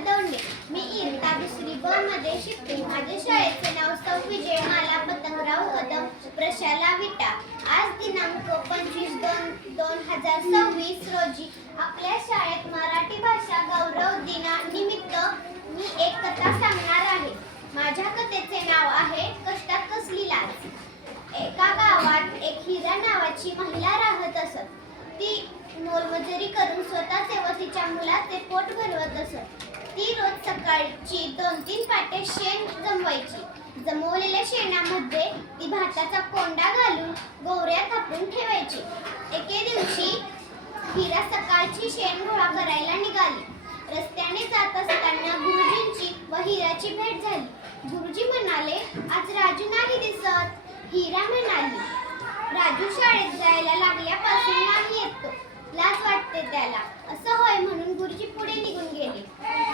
दौंडे. मी इयत्ता दुसरी ब मध्ये शिकते. माझ्या शाळेचे नाव सौ विजयमाला पतंगराव कदम प्रशाला विटा. आज दिनांक 25/2/2026 रोजी आपल्या शाळेत मराठी भाषा गौरव दिनानिमित्त मी एक कथा सांगणार आहे. माझ्या कथेचे नाव आहे कष्टात कसली लाज. एका गावात एक हिरा नावाची महिला राहत असत. ती मोलमजुरी करून स्वतःचे व तिच्या मुलाचे पोट भरवत असत. ती रोज सकाळची 2-3 पाटे शेण जमवायची. जमवलेल्या शेणामध्ये ती भाताचा कोंडा घालून गोवऱ्या थापून ठेवायची. एके दिवशी हिरा सकाळची शेण गोळा करायला निघाली. रस्त्याने जात असताना गुरुजींची व हिराची भेट झाली. गुरुजी म्हणाले, आज राजू नाही दिसत. हिरा म्हणाली, राजू शाळेत जायला लागल्यापासून नाही येतो. लाज वाटते त्याला. असं होय म्हणून गुरुजी पुढे निघून गेले.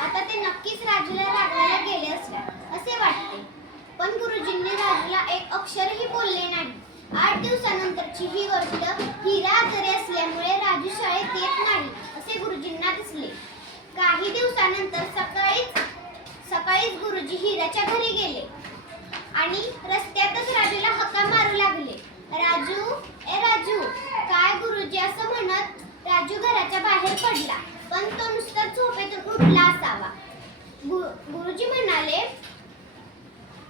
आता ते नक्कीच राजूला रागवायला गेले असणार असे वाटते. पण गुरुजींनी राजूला एक अक्षरही बोलले नाही. 8 दिवसानंतरची ही गोष्ट. हिरा आजारी असल्यामुळे राजू शाळेत येत नाही असे गुरुजींना दिसले. काही दिवसानंतर सकाळीच गुरुजी हिराच्या घरी गेले आणि रस्त्यातच राजूला हाका मारू लागले. राजू, ए राजू. काय गुरुजी असं म्हणत राजू घराच्या बाहेर पडला. पण तो नुसता झोपेतून उठला असावा. गुरुजी म्हणाले,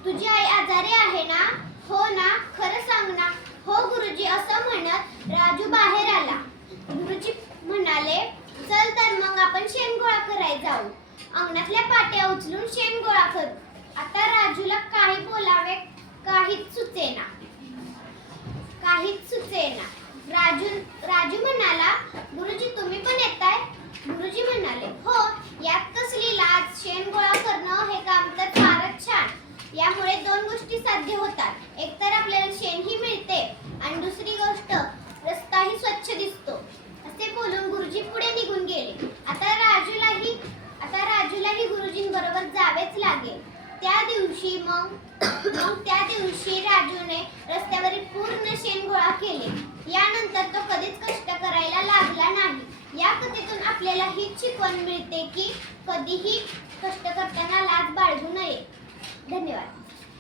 तुझी आई आजारी आहे ना? हो ना, खरं सांग ना. हो गुरुजी असं म्हणत राजू बाहेर आला. गुरुजी म्हणाले, चल तर मग आपण शेण गोळा करायला जाऊ. अंगणातल्या पाट्या उचलून शेण गोळा करू. आता राजूला काही बोलावे काहीच सुचेना. राजू म्हणाला, गुरुजी तुम्ही पण येताय? गुरुजी म्हणाले, हो, यात कसली लाज. शेण गोळा करणं हे काम तर फारच छान. यामुळे 2 गोष्टी साध्य होतात. एकतर आपल्याला शेणही मिळते आणि दुसरी गोष्ट रस्ताही स्वच्छ दिसतो. असे बोलून गुरुजी पुढे निघून गेले. आता राजूलाही गुरुजींबरोबर जावेच लागेल. त्या दिवशी राजूने रस्त्यावरील पूर्ण शेण गोळा केले. यानंतर तो कधीच कष्ट करायला लागला नाही. या कथेतून आपल्याला हीच शिकवण मिळते की कधीही कष्ट करताना लाज बाळगू नये. धन्यवाद.